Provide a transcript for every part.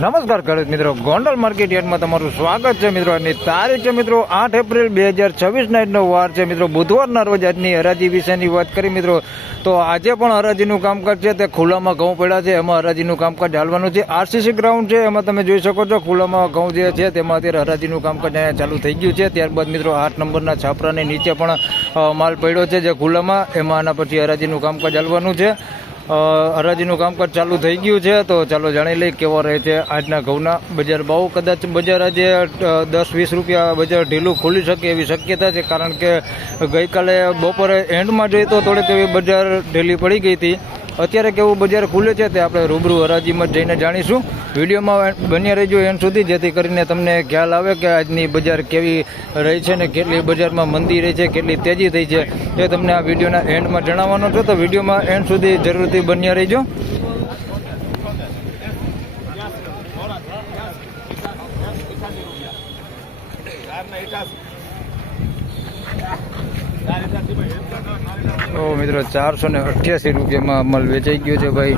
નમસ્કાર ખેડૂત મિત્રો, ગોંડલ માર્કેટ યાર્ડમાં તમારું સ્વાગત છે મિત્રો. અને તારીખ છે મિત્રો 8 એપ્રિલ 2026 આજનો વાર છે મિત્રો, બુધવારના રોજ આજની હરાજી વિશેની વાત કરી મિત્રો. તો આજે પણ હરાજીનું કામકાજ છે તે ખુલ્લામાં ઘઉં પડ્યા છે, એમાં હરાજીનું કામકાજ હાલવાનું છે. આરસીસી ગ્રાઉન્ડ છે, એમાં તમે જોઈ શકો છો ખુલ્લામાં ઘઉં જે છે તેમાં અત્યારે હરાજીનું કામકાજ અહીંયા ચાલુ થઈ ગયું છે. ત્યારબાદ મિત્રો 8 નંબરના છાપરાની નીચે પણ માલ પડ્યો છે જે ખુલ્લામાં, એમાં આના પછી હરાજીનું કામકાજ હાલવાનું છે. હરાજીનું કામકાજ ચાલુ થઈ ગયું છે. તો ચાલો જાણી લઈએ કેવા રહે છે આજના ઘઉંના બજાર ભાવ. કદાચ બજાર આજે 10-20 રૂપિયા બજાર ઢીલું ખુલી શકે એવી શક્યતા છે, કારણ કે ગઈકાલે બપોરે એન્ડમાં જોઈએ તો થોડીક એવી બજાર ઢીલી પડી ગઈ હતી. અત્યારે કેવું બજાર ખુલે છે તે આપણે રૂબરૂ હરાજીમાં જઈને જાણીશું. વિડીયોમાં બન્યા રહેજો એન્ડ સુધી, જેથી કરીને તમને ખ્યાલ આવે કે આજની બજાર કેવી રહી છે ને કેટલી બજારમાં મંદી રહી છે, કેટલી તેજી થઈ છે, એ તમને આ વિડીયોના એન્ડમાં જણાવવાનો છે. તો વિડીયોમાં એન્ડ સુધી જરૂરથી બન્યા રહેજો. તો મિત્રો 488 રૂપિયામાં માલ વેચાઈ ગયો છે ભાઈ.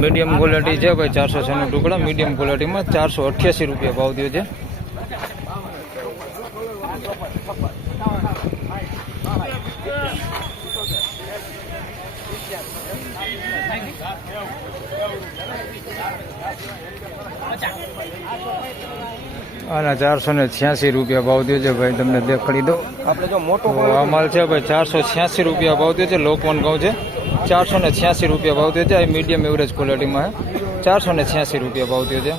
મીડિયમ ક્વોલિટી છે ભાઈ, 406 ટુકડા મીડિયમ ક્વોલિટીમાં 488 રૂપિયા ભાવ થયો છે. આના 486 રૂપિયા ભાવ થયો છે ભાઈ, તમને દેખાડી દો. આ માલ છે ભાઈ 486 રૂપિયા ભાવ થયો છે. લોકવન ઘઉં છે, 486 રૂપિયા ભાવ થયો છે. આ મીડિયમ એવરેજ ક્વોલિટીમાં 486 રૂપિયા ભાવ થયો છે.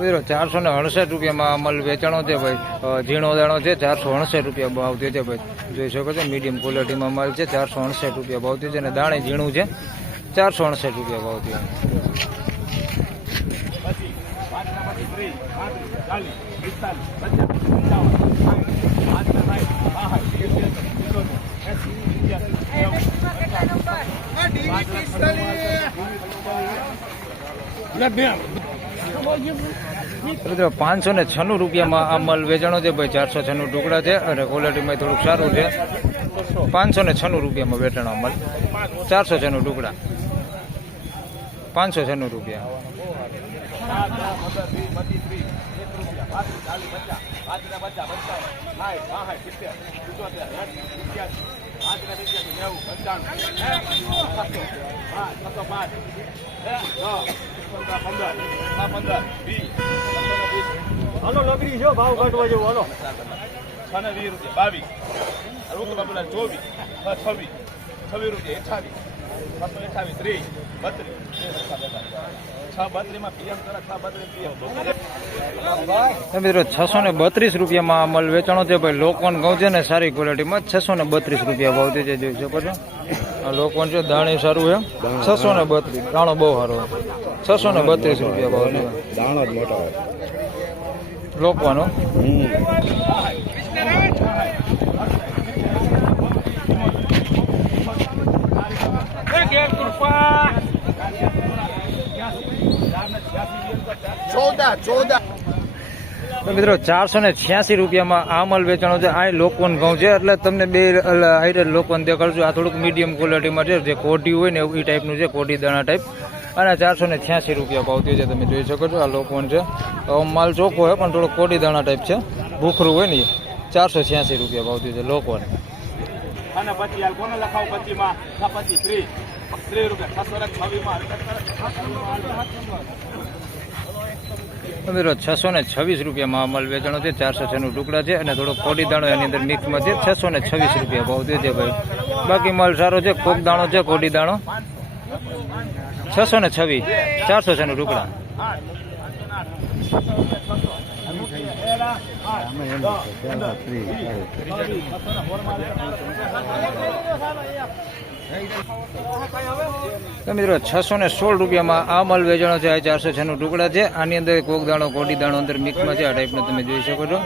મિત્રો 468 રૂપિયામાં અમલ વેચાણો છે ભાઈ. ઝીણો દાણો છે, 468 રૂપિયા ભાવ થયો છે ભાઈ. જોઈ શકો છો મીડિયમ ક્વોલિટીમાં માલ છે, 468 રૂપિયા ભાવ થયો છે. અને દાણે ઝીણું છે, 468 રૂપિયા ભાવ થયો. મિત્રો 596 રૂપિયામાં આ માલ વેચાણો છે ભાઈ. 496 ટુકડા છે અને ક્વોલિટીમાં થોડુંક સારું છે. 596 રૂપિયામાં વેચાણો માલ, 496 ટુકડા, 596 રૂપિયા. હાલો લકડી છે, ભાવ ઘટવા જેવો. હાલો 20 રૂપિયા 22 24 26 રૂપિયા 28 મિત્રો 632 રૂપિયામાં અમલ વેચાણો છે ભાઈ. લોકવન ઘઉં છે ને સારી ક્વોલિટીમાં 632 રૂપિયા ભાવ છે. જોઈ શકો છો આ લોકવન છે, દાણી સારું છે. 632 દાણો બહુ સારો, 632 રૂપિયા ભાવ છે. દાણો જ મોટો લોકવાનો. મિત્રો 486 રૂપિયામાં આ માલ વેચાણો છે. આ લોકવન ઘઉં છે, એટલે તમને બે હાઈરે લોકવન દેખાડશું. આ થોડુંક મીડિયમ ક્વોલિટીમાં છે, જે કોટી હોય ને એ ટાઈપનું છે, કોટી દાણા ટાઈપ. અને 486 રૂપિયા ભાવ થયો છે. તમે જોઈ શકો છો આ લોકવન છે. માલ ચોખ્ખો હોય પણ થોડો કોટી દાણા ટાઈપ છે, ભૂખરું હોય ને. 486 રૂપિયા ભાવ થયો છે લોકવન. મિત્રો 626 રૂપિયામાં અમલ વેચાણો છે. 406 ટુકડા છે અને થોડો કોડી દાણો એની અંદર મિક્સમાં છે. 626 રૂપિયા ભાવ થયો છે ભાઈ. બાકી માલ સારો છે, કોક દાણો છે, કોડી દાણો. 626, 406 ટુકડા. મિત્રો 616 રૂપિયામાં આ માલ વેચાણો છે. 406 ટુકડા છે. આની અંદર કોક દાણો, કોડી દાણો અંદર મિક્સમાં છે. આ ટાઈપનો તમે જોઈ શકો છો.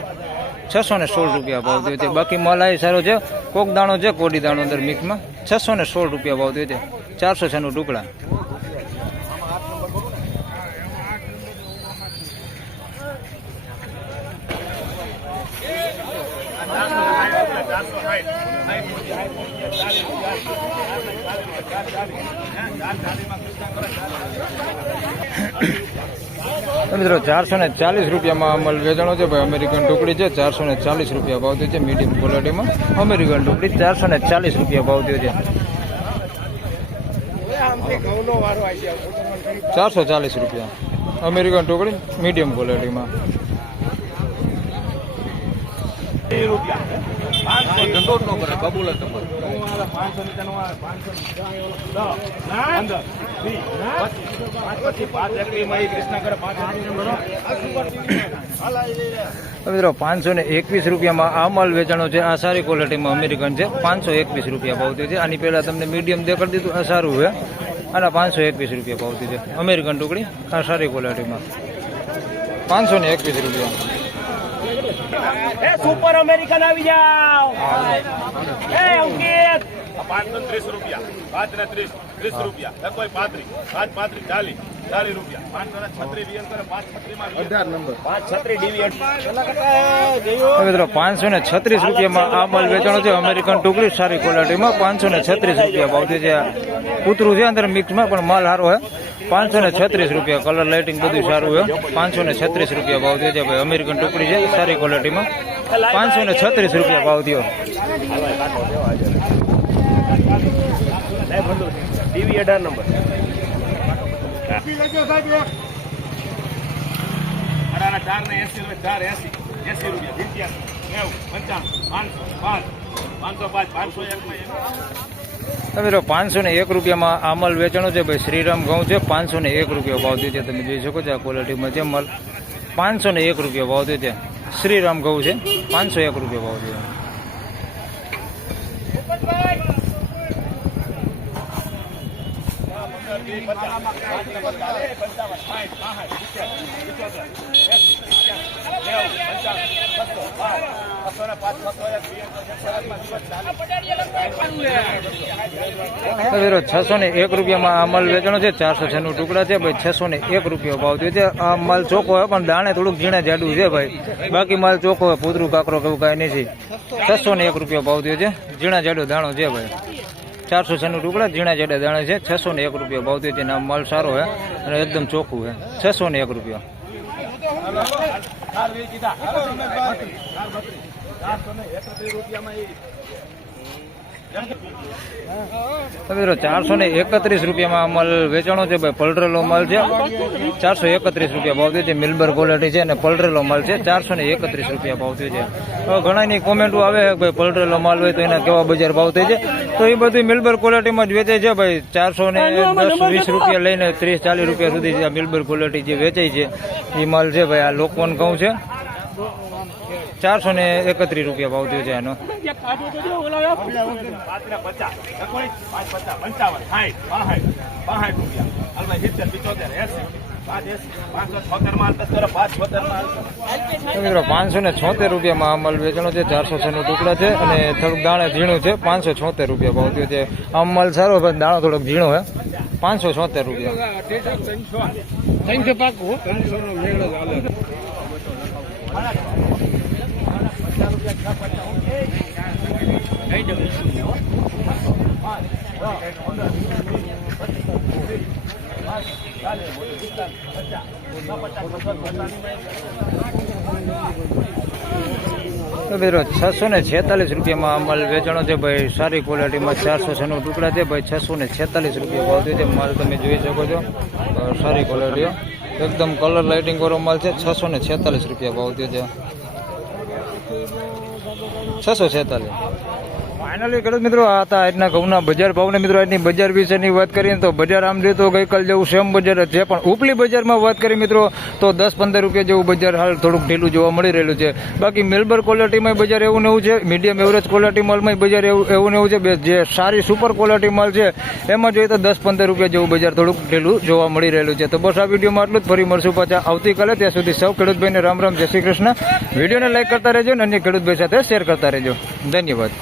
616 રૂપિયા ભાવ થયો છે. બાકી માલ આ સારો છે, કોક દાણો છે, કોડી દાણો અંદર મિક્સમાં. 616 રૂપિયા ભાવ થયો છે. 406 ટુકડા. મિત્રો 440 રૂપિયામાં અમલ વેચાણો છે ભાઈ. અમેરિકન ટુકડી છે 440 રૂપિયા ભાવ થયો છે મીડિયમ ક્વોલિટીમાં. અમેરિકન ટુકડી 440 રૂપિયા ભાવ થયો છે. 440 રૂપિયા અમેરિકન ટુકડી મીડિયમ ક્વોલિટીમાં. મિત્રો 521 રૂપિયામાં આ માલ વેચાણો છે. આ સારી ક્વોલિટીમાં અમેરિકન છે. 521 રૂપિયા ભાવ થયો છે. આની પહેલા તમને મીડિયમ દેખાડી દીધું, આ સારું છે. આના 521 રૂપિયા ભાવ થયો છે અમેરિકન ટુકડી. આ સારી ક્વોલિટીમાં 521 રૂપિયા. સુપર અમેરિકન આવી જાવ. એ અંકિત 530 રૂપિયા. 530 30 રૂપિયા. કોઈ 35 40 40 રૂપિયા. 536 વીએલ કરે 536 માં 18 નંબર 536 ડીવીએટ. મિત્રો 536 રૂપિયામાં આ માલ વેચાણો છે. અમેરિકન ટુકડી સારી ક્વોલિટીમાં 536 રૂપિયા ભાવ થયો છે. કૂતરું છે અંદર મિક્સમાં પણ માલ સારો છે. 536 રૂપિયા. કલર લાઇટિંગ બધું સારું છે. 536 રૂપિયા ભાવ થયો છે ભાઈ. અમેરિકન ટુકડી છે સારી ક્વોલિટીમાં. 536 રૂપિયા ભાવ થયો. ડીવી 18 નંબર. અડાના 4 ને 80 રૂપિયા. 4 80 રૂપિયા. 85 મિત્રો 501 રૂપિયામાં આ માલ વેચાણો છે ભાઈ. શ્રીરામ ઘઉં છે 501 રૂપિયા ભાવ થયો છે. તમે જોઈ શકો છો આ ક્વોલિટીમાં છે માલ. 501 રૂપિયા ભાવ થયો છે. શ્રીરામ ઘઉં છે 501 રૂપિયા ભાવ થયો. મિત્રો 601 રૂપિયામાં આ માલ વેચાણો છે. 406 ટુકડા છે ભાઈ. 601 રૂપિયા ભાવ થયો છે. આ માલ ચોખ્ખો હોય પણ દાણે થોડુંક ઝીણા જાડું છે ભાઈ. બાકી માલ ચોખ્ખો હોય, પૂતરું કાકરો કેવું કાંઈ નથી. 601 રૂપિયા ભાવ થયો છે. ઝીણા જાડો દાણો છે ભાઈ. 406 ટુકડા ઝીણા જાડા દાણા છે. 601 રૂપિયા ભાવ થયો છે. આ માલ સારો છે અને એકદમ ચોખ્ખું છે. 601 રૂપિયા. મિત્રો 431 રૂપિયામાં માલ વેચાણો છે ભાઈ. પલરેલો માલ છે. 431 રૂપિયા ભાવ થયો છે. મિલબર ક્વોલિટી છે અને પલરેલો માલ છે. 431 રૂપિયા ભાવ થયો છે. હવે ઘણાની કોમેન્ટો આવે કે ભાઈ પલરેલો માલ હોય તો એના કેવા બજાર ભાવ થાય છે. તો એ બધું મિલબર ક્વોલિટીમાં જ વેચાય છે ભાઈ. 410-20 રૂપિયા લઈને 30-40 રૂપિયા સુધી આ મિલબર ક્વોલિટી જે વેચાય છે એ માલ છે ભાઈ. આ લોકવન ઘઉં છે. 431 રૂપિયા ભાવ થયો છે આનો. મિત્રો 576 રૂપિયામાં આ માલ વેચાણો છે. 406 ટુકડા છે અને થોડુંક દાણે ઝીણું છે. 576 રૂપિયા ભાવ થયો છે. આ માલ સારો પણ દાણો થોડોક ઝીણો છે. 576 રૂપિયા. મિત્રો 646 રૂપિયામાં આ માલ વેચાણો છે ભાઈ. સારી ક્વોલિટીમાં 406 ટુકડા છે ભાઈ. 646 રૂપિયા ભાવ થયો છે. માલ તમે જોઈ શકો છો સારી ક્વોલિટી. એકદમ કલર લાઇટિંગ વાળો માલ છે. 646 રૂપિયા ભાવ થયો છે. 646. ફાઇનલી ખેડૂત મિત્રો આ હતા આજના ઘઉંના બજાર ભાવને. મિત્રો આજની બજાર વિશેની વાત કરીએ તો બજાર આમ જોઈએ તો ગઈકાલ જેવું સેમ બજાર જ છે. પણ ઉપલી બજારમાં વાત કરીએ મિત્રો તો 10-15 રૂપિયા જેવું બજાર હાલ થોડુંક ઢીલું જોવા મળી રહેલું છે. બાકી મિલબર ક્વોલિટીમાં બજાર એવું ને એવું છે. મીડિયમ એવરેજ ક્વોલિટી માલમાં બજાર એવું ને એવું છે. જે સારી સુપર ક્વોલિટી માલ છે એમાં જોઈએ તો 10-15 રૂપિયા જેવું બજાર થોડુંક ઢીલું જોવા મળી રહેલું છે. તો બસ આ વિડીયોમાં આટલું જ. ફરી મળશું પાછા આવતીકાલે. ત્યાં સુધી સૌ ખેડૂતભાઈને રામ રામ, જય શ્રી કૃષ્ણ. વિડીયોને લાઈક કરતા રહેજો અને અન્ય ખેડૂતભાઈ સાથે શેર કરતા રહેજો. ધન્યવાદ.